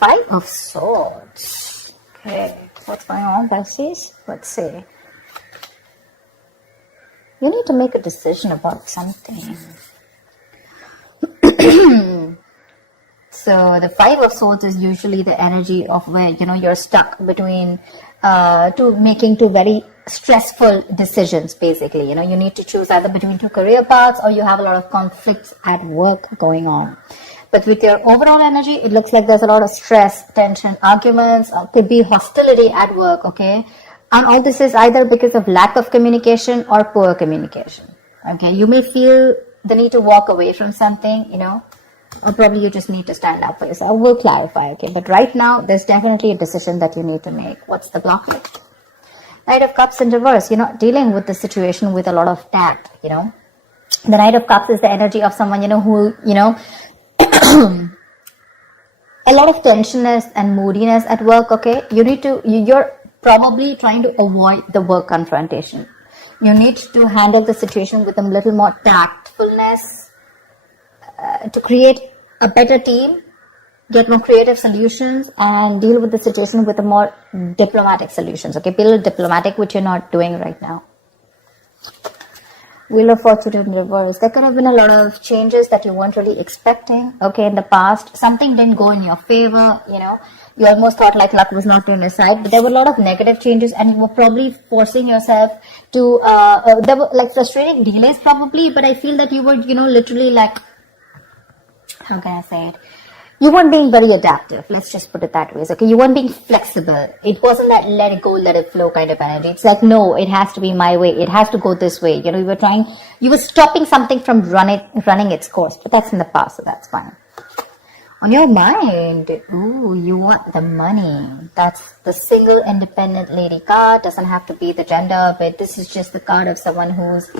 Five of Swords. Okay, what's going on, Pisces? Let's see. You need to make a decision about something. So the Five of Swords is usually the energy of where, you're stuck between making two very stressful decisions, basically. You need to choose either between two career paths, or you have a lot of conflicts at work going on. But with your overall energy, it looks like there's a lot of stress, tension, arguments, could be hostility at work, okay? And all this is either because of lack of communication or poor communication, okay? You may feel the need to walk away from something, or probably you just need to stand up for yourself. We'll clarify, okay? But right now, there's definitely a decision that you need to make. What's the blockage? Knight of Cups in reverse. You're not dealing with the situation with a lot of tact, The Knight of Cups is the energy of someone, who, a lot of tensionness and moodiness at work, okay? You're probably trying to avoid the work confrontation. You need to handle the situation with a little more tactfulness to create a better team, get more creative solutions, and deal with the situation with a more diplomatic solutions, okay? Be a little diplomatic, which you're not doing right now. Wheel of Fortune in reverse. There could have been a lot of changes that you weren't really expecting, okay, in the past. Something didn't go in your favor, You almost thought like luck was not on your side, but there were a lot of negative changes, and you were probably forcing yourself to, there were like frustrating delays probably, but I feel that you were, literally like, how can I say it? You weren't being very adaptive. Let's just put it that way. Okay, you weren't being flexible. It wasn't that let it go, let it flow kind of energy. It's like, no, it has to be my way. It has to go this way. You were stopping something from running its course, but that's in the past, so that's fine. On your mind, you want the money. That's the single independent lady card. Doesn't have to be the gender, but this is just the card of someone who's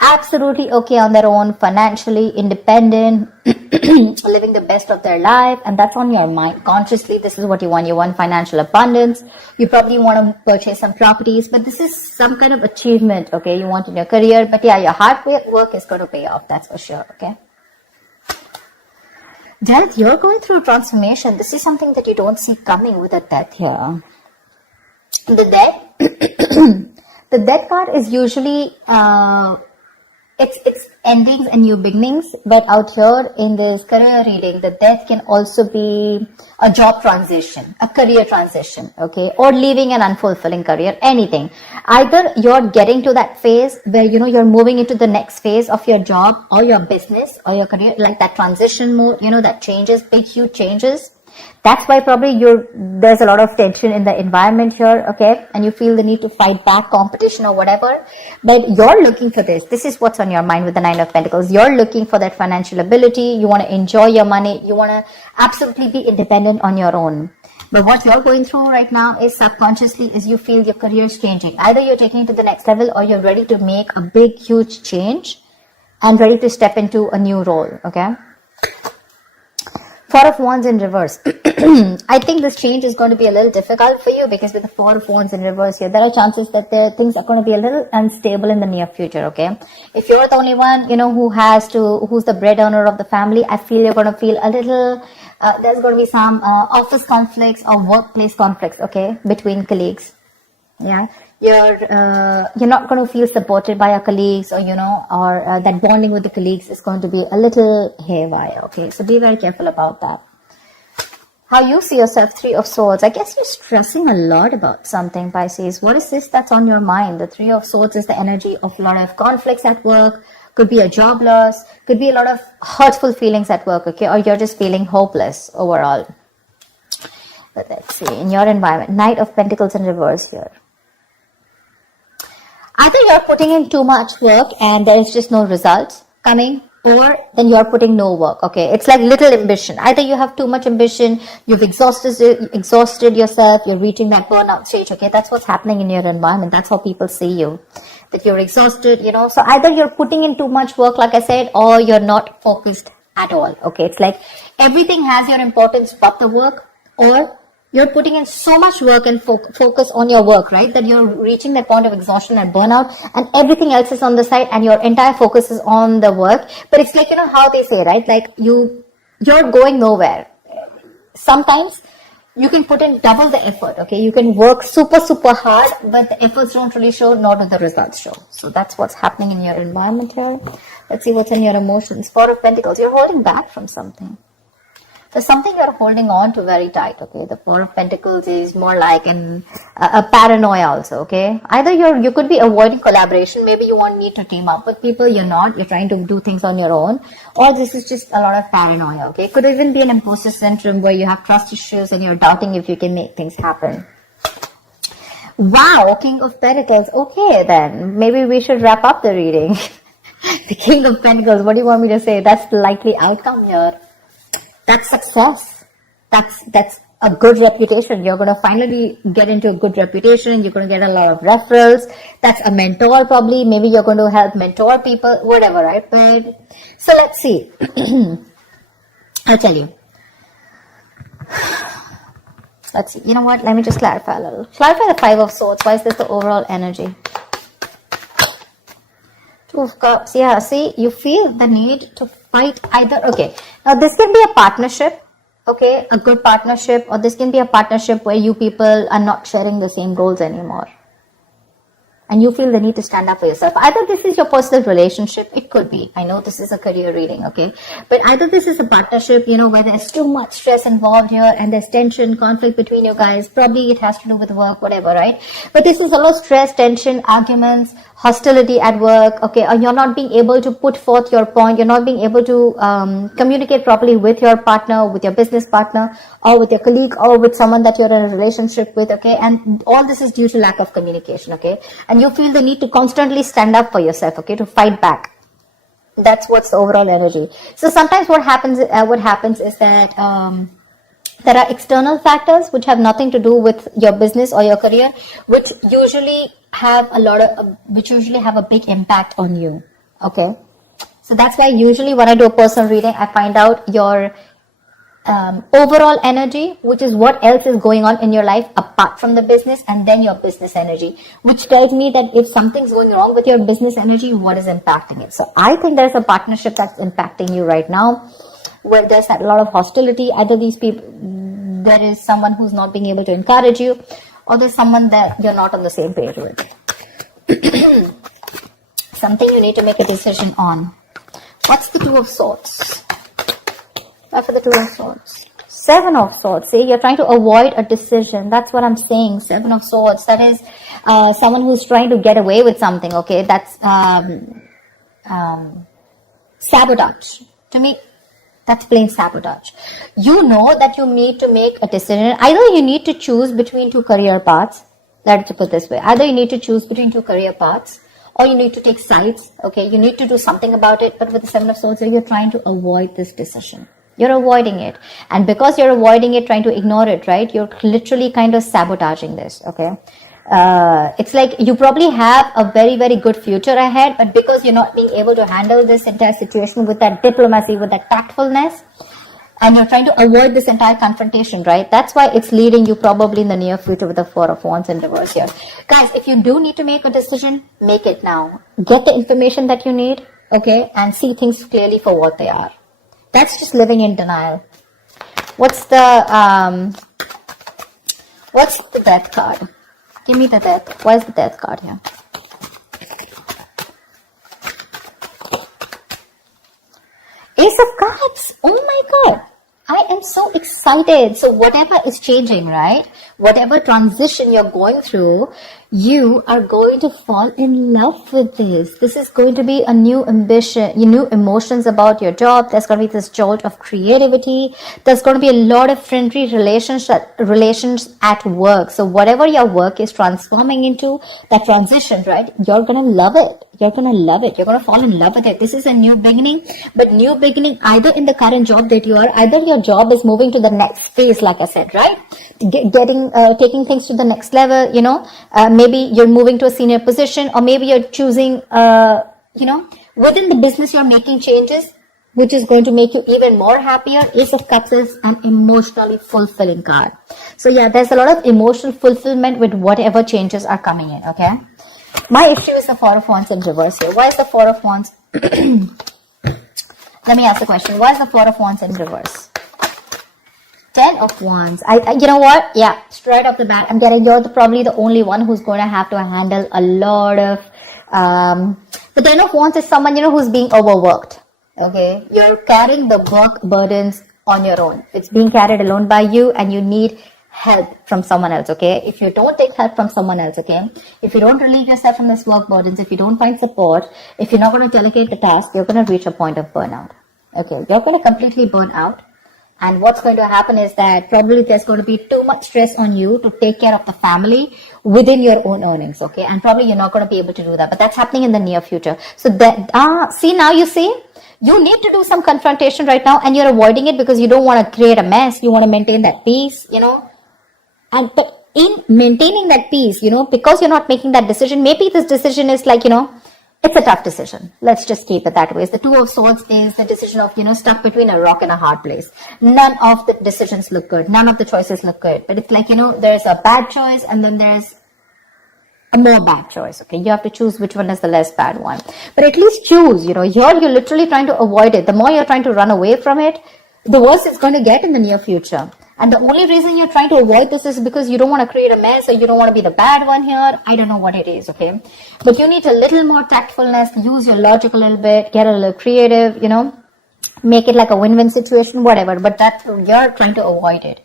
absolutely okay on their own, financially independent, living the best of their life, and that's on your mind. Consciously, this is what you want. You want financial abundance. You probably want to purchase some properties, but this is some kind of achievement, okay, you want in your career. But yeah, your hard work is going to pay off, that's for sure, okay? Death, you're going through transformation. This is something that you don't see coming with a death here. The death, the death card is usually, it's endings and new beginnings, but out here in this career reading, the death can also be a job transition, a career transition, okay, or leaving an unfulfilling career, anything. Either you're getting to that phase where, you're moving into the next phase of your job or your business or your career, like that transition mode, that changes, big, huge changes. That's why probably there's a lot of tension in the environment here, okay? And you feel the need to fight back competition or whatever. But you're looking for this. This is what's on your mind with the Nine of Pentacles. You're looking for that financial ability. You want to enjoy your money. You want to absolutely be independent on your own. But what you're going through right now is subconsciously is you feel your career is changing. Either you're taking it to the next level or you're ready to make a big, huge change and ready to step into a new role, okay? Four of Wands in reverse. I think this change is going to be a little difficult for you because with the Four of Wands in reverse here, there are chances that things are going to be a little unstable in the near future, okay? If you're the only one, who's the breadwinner of the family, I feel you're going to feel a little, there's going to be some office conflicts or workplace conflicts, okay, between colleagues. Yeah. You're not going to feel supported by your colleagues, or that bonding with the colleagues is going to be a little haywire, okay? So be very careful about that. How you see yourself, Three of Swords. I guess you're stressing a lot about something, Pisces. What is this that's on your mind? The Three of Swords is the energy of a lot of conflicts at work. Could be a job loss. Could be a lot of hurtful feelings at work, okay? Or you're just feeling hopeless overall. But let's see, in your environment, Knight of Pentacles in reverse here. Either you're putting in too much work and there is just no results coming, or then you're putting no work, okay? It's like little ambition. Either you have too much ambition, you've exhausted yourself, you're reaching that burnout stage, okay? That's what's happening in your environment. That's how people see you, that you're exhausted, So either you're putting in too much work, like I said, or you're not focused at all, okay? It's like everything has your importance but the work, or you're putting in so much work and focus on your work, right? That you're reaching that point of exhaustion and burnout, and everything else is on the side and your entire focus is on the work. But it's like, how they say, right? Like you're going nowhere. Sometimes you can put in double the effort, okay? You can work super, super hard, but the efforts don't really show, nor do the results show. So that's what's happening in your environment here. Let's see what's in your emotions. Four of Pentacles, you're holding back from something. There's something you're holding on to very tight, okay? The Four of Pentacles is more like a paranoia also, okay? Either you could be avoiding collaboration. Maybe you won't need to team up with people. You're not. You're trying to do things on your own. Or this is just a lot of paranoia, okay? It could even be an imposter syndrome where you have trust issues and you're doubting if you can make things happen. Wow, King of Pentacles. Okay, then. Maybe we should wrap up the reading. The King of Pentacles. What do you want me to say? That's the likely outcome here. That's success. That's a good reputation. You're going to finally get into a good reputation. You're going to get a lot of referrals. That's a mentor probably. Maybe you're going to help mentor people, whatever, right? But, so let's see. I'll tell you. Let's see. You know what? Let me just clarify a little. Clarify the Five of Swords. Why is this the overall energy? Two of Cups. Yeah, see, you feel the need to fight either. Okay, now this can be a partnership, okay, a good partnership, or this can be a partnership where you people are not sharing the same goals anymore. And you feel the need to stand up for yourself. Either this is your personal relationship, it could be. I know this is a career reading, okay? But either this is a partnership, you know, where there's too much stress involved here and there's tension, conflict between you guys. Probably it has to do with work, whatever, right? But this is a lot of stress, tension, arguments, hostility at work, okay? Or you're not being able to put forth your point. You're not being able to communicate properly with your partner, with your business partner, or with your colleague, or with someone that you're in a relationship with, okay? And all this is due to lack of communication, okay? And you feel the need to constantly stand up for yourself, okay? To fight back. That's what's the overall energy. So sometimes what happens is that there are external factors which have nothing to do with your business or your career, which usually have a big impact on you, okay? So that's why usually when I do a personal reading, I find out your overall energy, which is what else is going on in your life apart from the business, and then your business energy, which tells me that if something's going wrong with your business energy, what is impacting it. So I think there's a partnership that's impacting you right now, where there's a lot of hostility. Either these people, there is someone who's not being able to encourage you, or there's someone that you're not on the same page with. Something you need to make a decision on. What's the Two of Swords? For the Two of Swords. Seven of Swords. See, you're trying to avoid a decision. That's what I'm saying. Seven of Swords. That is someone who's trying to get away with something. Okay, that's sabotage. To me, that's plain sabotage. You know that you need to make a decision. Either you need to choose between two career paths. Let's put it this way. Either you need to choose between two career paths, or you need to take sides. Okay, you need to do something about it. But with the Seven of Swords, you're trying to avoid this decision. You're avoiding it. And because you're avoiding it, trying to ignore it, right? You're literally kind of sabotaging this, okay? It's like you probably have a very, very good future ahead, but because you're not being able to handle this entire situation with that diplomacy, with that tactfulness, and you're trying to avoid this entire confrontation, right? That's why it's leading you probably in the near future with the Four of Wands in reverse here. Guys, if you do need to make a decision, make it now. Get the information that you need, okay? And see things clearly for what they are. That's just living in denial. What's the Death card? Give me the Death. Why is the Death card here? Ace of Cups. Oh my God. I am so excited. So whatever is changing, right? Whatever transition you're going through, you are going to fall in love with this. This is going to be a new ambition, new emotions about your job. There's going to be this jolt of creativity. There's going to be a lot of friendly relations at work. So whatever your work is transforming into, that transition, right? You're going to love it. You're going to love it. You're going to fall in love with it. This is a new beginning, but new beginning either in the current job that you are, either your job is moving to the next phase, like I said, right? Taking things to the next level, you know, maybe you're moving to a senior position, or maybe you're choosing, within the business, you're making changes, which is going to make you even more happier. Ace of Cups is an emotionally fulfilling card. So yeah, there's a lot of emotional fulfillment with whatever changes are coming in, okay? My issue is the Four of Wands in reverse here. Why is the Four of Wands? Let me ask the question. Why is the Four of Wands in reverse? 10 of Wands. You know what? Yeah, straight off the bat, I'm getting you're probably the only one who's going to have to handle a lot of, the 10 of Wands is someone, who's being overworked. Okay. You're carrying the work burdens on your own. It's being carried alone by you and you need help from someone else. Okay. If you don't take help from someone else, okay, if you don't relieve yourself from this work burdens, if you don't find support, if you're not going to delegate the task, you're going to reach a point of burnout. Okay. You're going to completely burn out. And what's going to happen is that probably there's going to be too much stress on you to take care of the family within your own earnings, okay? And probably you're not going to be able to do that, but that's happening in the near future. So that, see, now you see, you need to do some confrontation right now and you're avoiding it because you don't want to create a mess. You want to maintain that peace, And, but in maintaining that peace, because you're not making that decision, maybe this decision is like, it's a tough decision. Let's just keep it that way. The 2 of Swords is the decision of, stuck between a rock and a hard place. None of the decisions look good. None of the choices look good. But it's like, there's a bad choice and then there's a more bad choice. Okay. You have to choose which one is the less bad one. But at least choose, here you're literally trying to avoid it. The more you're trying to run away from it, the worse it's going to get in the near future. And the only reason you're trying to avoid this is because you don't want to create a mess or you don't want to be the bad one here. I don't know what it is, okay? But you need a little more tactfulness, use your logic a little bit, get a little creative, make it like a win-win situation, whatever. But you're trying to avoid it.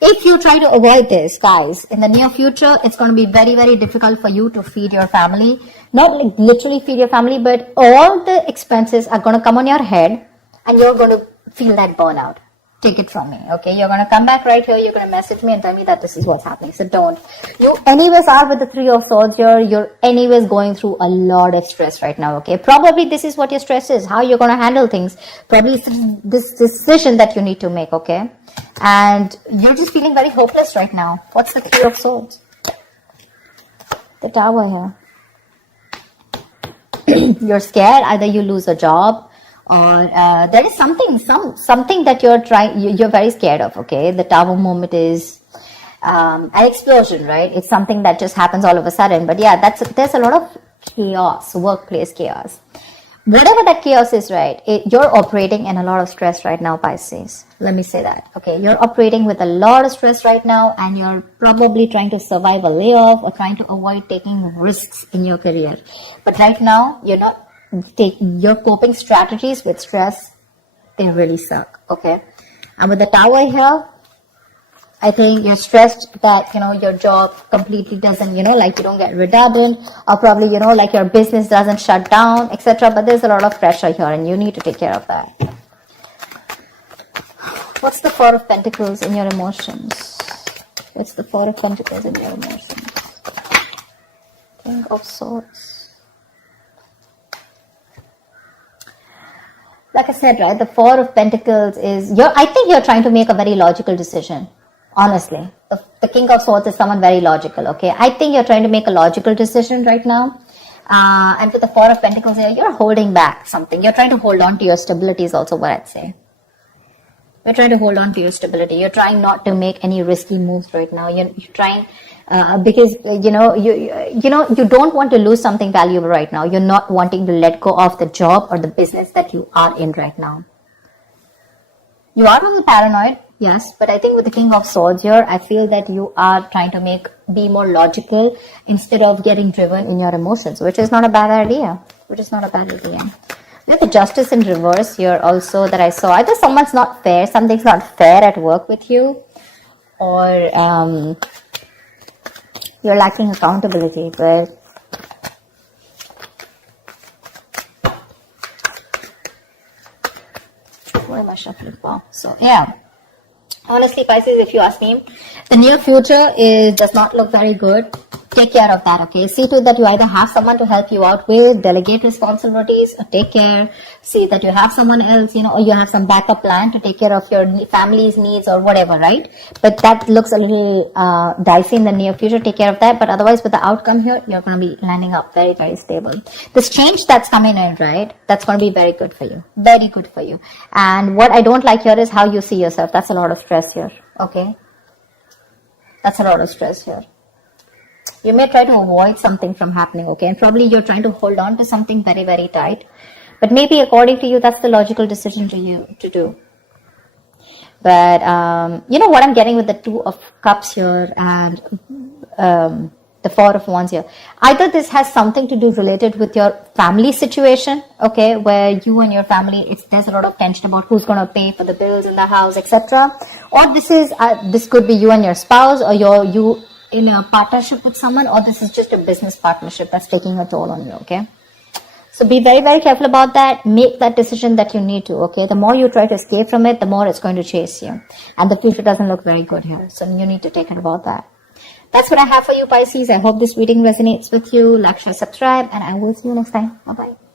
If you try to avoid this, guys, in the near future, it's going to be very, very difficult for you to feed your family. Not like literally feed your family, but all the expenses are going to come on your head and you're going to feel that burnout. Take it from me, okay? You're going to come back right here. You're going to message me and tell me that this is what's happening. So don't. You anyways are with the 3 of Swords here. You're anyways going through a lot of stress right now, okay? Probably this is what your stress is, how you're going to handle things. Probably it's this decision that you need to make, okay? And you're just feeling very hopeless right now. What's the 3 of Swords? The Tower here. You're scared. Either you lose a job, or there is something that you're very scared of, okay? The Tower moment is an explosion, right? It's something that just happens all of a sudden. But yeah, there's a lot of chaos, workplace chaos. Whatever that chaos is, right? You're operating in a lot of stress right now, Pisces. Let me say that, okay? You're operating with a lot of stress right now and you're probably trying to survive a layoff or trying to avoid taking risks in your career. But right now, you're not your coping strategies with stress, they really suck, okay? And with the Tower here, I think you're stressed that, your job completely doesn't, like you don't get redundant, or probably, like your business doesn't shut down, etc. But there's a lot of pressure here and you need to take care of that. What's the 4 of Pentacles in your emotions? What's the 4 of Pentacles in your emotions? King of Swords. Like I said, right, the 4 of Pentacles is, I think you're trying to make a very logical decision, honestly. The King of Swords is someone very logical, okay? I think you're trying to make a logical decision right now. And with the 4 of Pentacles here, you're holding back something. You're trying to hold on to your stability is also what I'd say. You're trying to hold on to your stability. You're trying not to make any risky moves right now. You're trying... because you don't want to lose something valuable right now. You're not wanting to let go of the job or the business that you are in right now. You are on the paranoid, yes, but I think with the King of Swords here, I feel that you are trying to be more logical instead of getting driven in your emotions, which is not a bad idea. We have the Justice in reverse here also that I saw. Either something's not fair at work with you, or you're lacking accountability, but why am I shuffling? Wow. So yeah, honestly, Pisces, if you ask me, the near future does not look very good. Take care of that, okay? See to that you either have someone to help you out with, delegate responsibilities, or take care. See that you have someone else, or you have some backup plan to take care of your family's needs or whatever, right? But that looks a little dicey in the near future. Take care of that. But otherwise, with the outcome here, you're going to be landing up very, very stable. This change that's coming in, right? That's going to be very good for you. Very good for you. And what I don't like here is how you see yourself. That's a lot of stress here, okay? That's a lot of stress here. You may try to avoid something from happening, okay? And probably you're trying to hold on to something very, very tight. But maybe according to you, that's the logical decision to do. But you know what I'm getting with the Two of Cups here and the Four of Wands here. Either this has something to do related with your family situation, okay, where you and your family, there's a lot of tension about who's going to pay for the bills in the house, etc. Or this could be you and your spouse, or you in a partnership with someone, or this is just a business partnership that's taking a toll on you, okay? So be very, very careful about that. Make that decision that you need to, okay? The more you try to escape from it, the more it's going to chase you. And the future doesn't look very good here. So you need to take care about that. That's what I have for you, Pisces. I hope this reading resonates with you. Like, share, subscribe, and I will see you next time. Bye-bye.